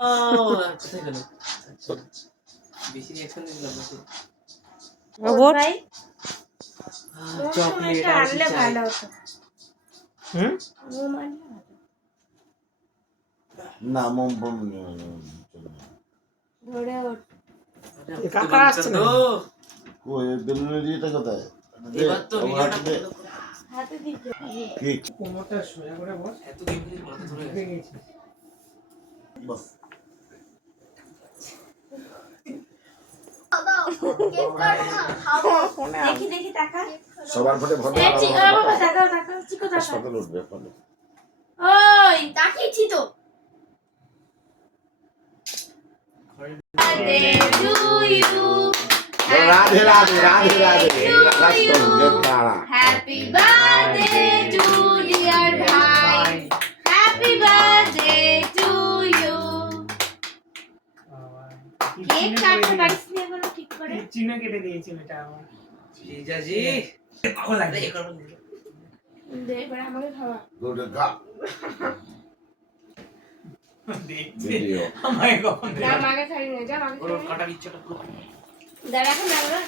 কোথায় গেল? আচ্ছা বেশি রিঅ্যাকশন দিলাম নাকি? রোবট ভাই চকলেট এটা আর আনলে কি চাই? ভালো হতো। হুম মোম আনলে ভালো। না মোম বোম ধরে ওঠ। আরে কাকা আসছে না। কই বেলুনের ইয়েটা কোথায়? এবার তো আমার ভিডিওটা হাতে দে। হাতে দিতে কি কোমরটা সোজা করে বস এত গেম খেলে মাথা ধরে গেছে। গেছে বস দেখি দেখি টাকা। সবার ফটে ভদ্র এই বাবা টাকা টাকা চিকো টাকা। হাসপাতালে উঠবে এখন ওই তাকিয়েছি তো। রাধে রাধে রাধে রাধে রাষ্ট্র জেতারা হ্যাপি বার্থডে টু ডিয়ার ভাই, happy birthday to you. Cake কাটতে পারিস না এখনো ঠিক করে? চিহ্ন কেটে দিয়েছিল এটা আমার জিজাজি পাগল লাগে এ করব না। দে এবার আমাকে খাওয়া। দুটো খা দেখছি ভিডিও আমায় কখন যা মাকে খাই না, যা মাকে ওর খাই না। কাটা ইচ্ছাটা পুরো দাঁড়া এখন দাঁড়া।